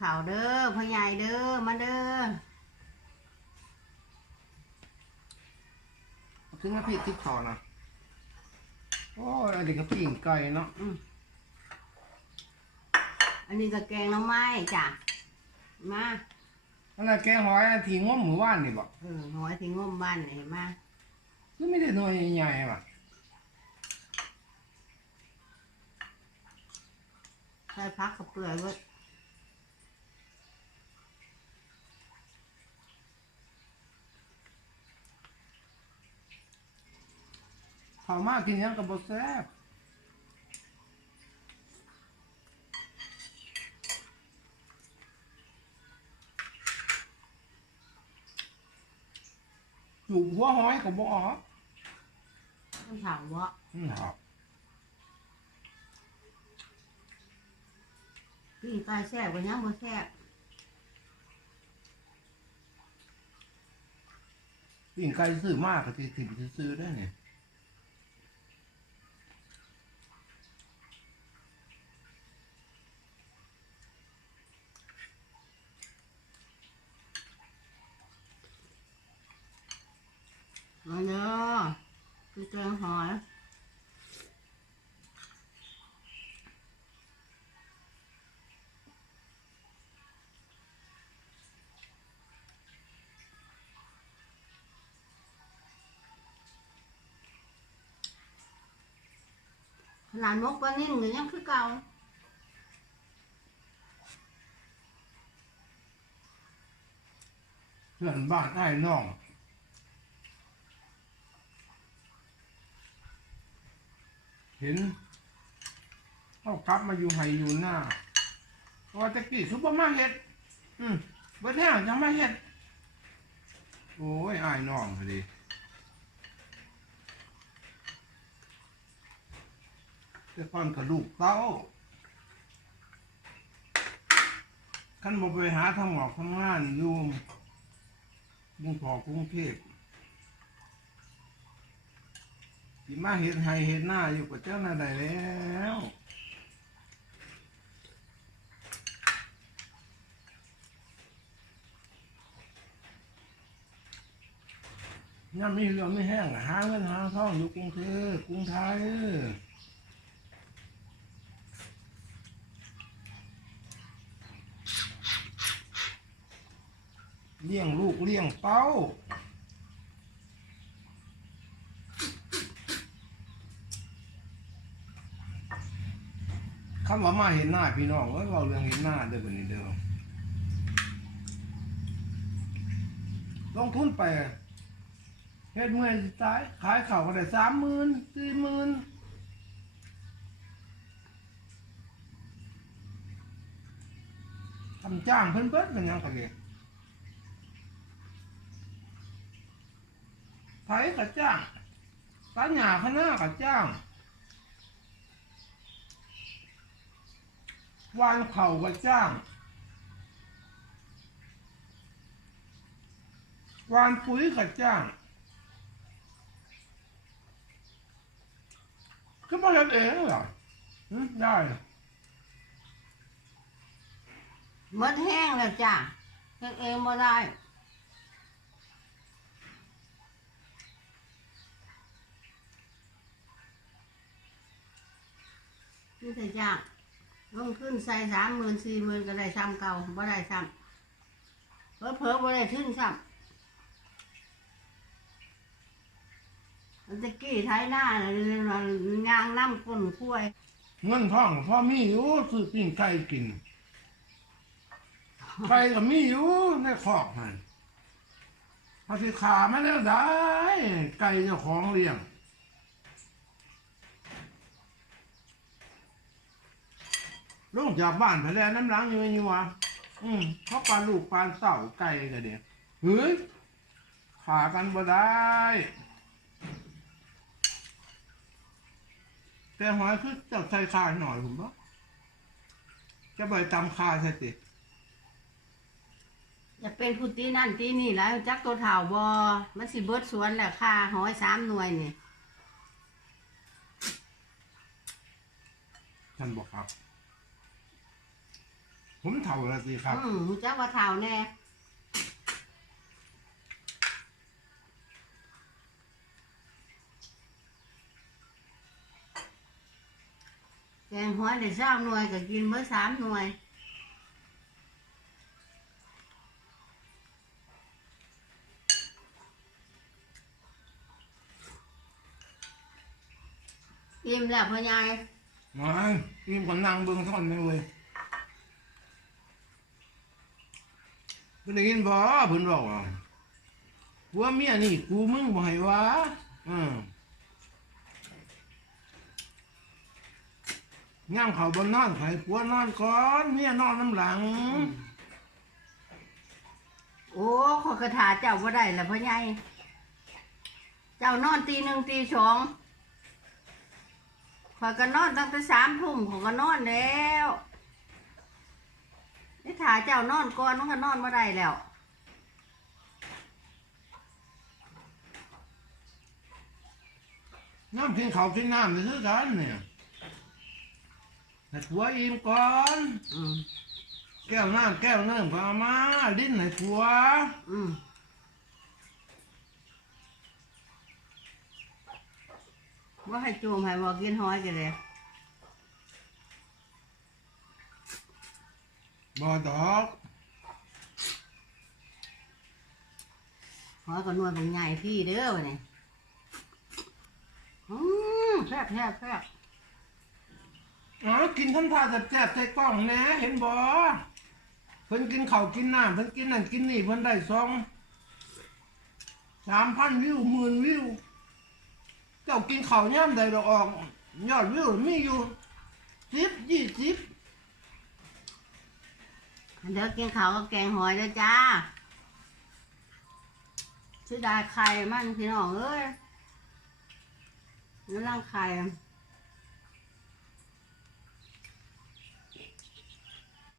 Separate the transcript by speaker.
Speaker 1: ข่าวเด้อพ่อใหญ่เด้อมาเด้อ
Speaker 2: ถึงมาพี่ติ๊กต่อนะโอ้ยอันนี้ก็ปิ้งไก่เนาะ
Speaker 1: อืมอันนี้ก็แกงหน้ำไม้จ้ะมา
Speaker 2: อันนั้นแกงหอยอันที่ง้มหมู่บ้านนี่บอก
Speaker 1: เออหอยที่งมบ้านนี่มา
Speaker 2: คือไม่ได้หน่วยใหญ่ๆว่ะ
Speaker 1: ใส่พักกับเปลือยไว้
Speaker 2: เขามากินหยังกับบแซ่บจูบหัวหอยกับบ่ออก
Speaker 1: ต้องถามว่า
Speaker 2: อืมครับ
Speaker 1: พี่ปลาแซ่บกว่ายังบ่แซ่บ
Speaker 2: ปิ้งไก่ซื้อมากก็ที่ถิ่มซื้อๆได้เนี่ย
Speaker 1: มาเด้อคือแกงหอยขนาดมกปลานิ่นก็ยังคือเก่า
Speaker 2: เพื่อนบ้านไอ้ายน้อง เห็นเขากลับมาอยู่ไห้อยู่หน้าว่าตะกี้ซุปเปอร์มาร์เก็ตอืมเบิดแห้งยังไม่เห็ด โอ้ยอายน้องพอดีแต่ก่อนกระลูกเต้าขั้นบอกไปหาทำหมอกทำงานอยู่มุ่งพอกรุงเทพ ที่มาเห็ดไห้เห็ดหน้าอยู่กับเจ้าหน้าได้แล้วย่ามีเรือไม่แห้งหาเงินหาทองอยู่กรุงเทพกรุงไทยเลี้ยงลูกเลี้ยงเต้า คำว่ามาเห็นหน้าพี่น้องเอ้ยเราเรื่องเห็นหน้าเด้อบันนี้เด้อลงทุนไปเฮ็ดเมื่อยสิตาย ขายเข้าก็ได้สามหมื่นสี่หมื่นทำจ้างเพิ่นเบิดเป็นยังกันเนี่ยไผก็จ้างตาหยาคณะก็จ้าง วานเข่าก็จ้างวานปุ๋ยก็จ้างก็มาเฮ็ดเองเหรอได้เหรอ
Speaker 1: หมดแห้งแล้วจ้ะเฮ็ดเองบ่ได้นี่แต่จ้าง ลงขึ้นใส่สามหมื่นสี่หมื่นก็ได้ซ้ำเก่าบ่ได้ซ้ำเพิ่เพิ่บ่ได้ขึ้นซ้ำอันตะกี้ไทยหน้าน่ะยางน้ำก้นคุ้ย
Speaker 2: เงินทองพ่อมีอยู่ซื้อปิ้งไก่กินไก่ก็มีอยู่ในคอกนั่นพอสิขามาแล้วได้ไก่เจ้าของเลี้ยง ลงจากบ้านไปแล้วน้ำล้างอยู่นี่วะอืมเขาปลาลูกปลาเต่าไก่กันเดียเฮ้ยขากันบ่ได้ แต่หอยคือจับใส่คาหน่อยผมปะจะไปตำคาใช่ติ
Speaker 1: จะเป็นผู้ตีนั่นตีนี่แล้วจักตัวเถ่าบอมันสิเบิดสวนแหละค่าหอยสามหน่วยนี่
Speaker 2: ท่านบอกครับ ผมเท่าและสิครับ
Speaker 1: อืมรู้จักว่าเท่าแน่แกงหอยได้สามหน่วยก็กินเมื่อสามหน่วย อิ่มแล้วพ่อใหญ่
Speaker 2: มาอิ่มก็นั่งเบิ่งท่อนไปเลย เพิ่นได้ยินบ่เพิ่นบอกว่าผัวเมียนี่กูมึงบ่ให้ว่าอืมย่างเขาบนนอนไข่ผัวนอนก่อนเมียนอนน้ำหลัง
Speaker 1: โอ้ขอกระถาเจ้าว่าได้แล้วพ่อใหญ่เจ้านอนตีหนึ่งตีสองขอยก็นอนตั้งแต่สามทุ่มขอยก็นอนแล้ว นี่ถาเจ้านอนก่อนมันก็นอนมาได้แล้ว
Speaker 2: น้ำกินข้าวกินน้ำนี่คือกันเนี่ยให้ผัวอิ่มก่อน
Speaker 1: อืม
Speaker 2: แก้วน้ำแก้วเนิ่มก็เอามาดิ้นให้ผัว
Speaker 1: อืมว่าให้จูมให้บอกกินหอยกันเลย
Speaker 2: บ่ดอก
Speaker 1: หอยก็นวดเป็นใหญ่พี่เด้อวะนี่อืมแซ่บแซ่บแซ่บ
Speaker 2: อ๋อกินท่านท่าแซ่บๆใส่กล้องแหน่เห็นบ่เพิ่นกินข้าวกินน้ำเพิ่นกินนั่นกินนี่เพิ่นได้สองสามพันวิวหมื่นวิว เจ้ากินข้าวย่ำใดดอกออก ยอดวิวมีอยู่สิบยี่สิบ
Speaker 1: เดี๋ยวกินข้าวกับแกงหอยแล้วจ้าชื่อดายไข่มันพี่น้องเอ้ยนี่ร่างไข่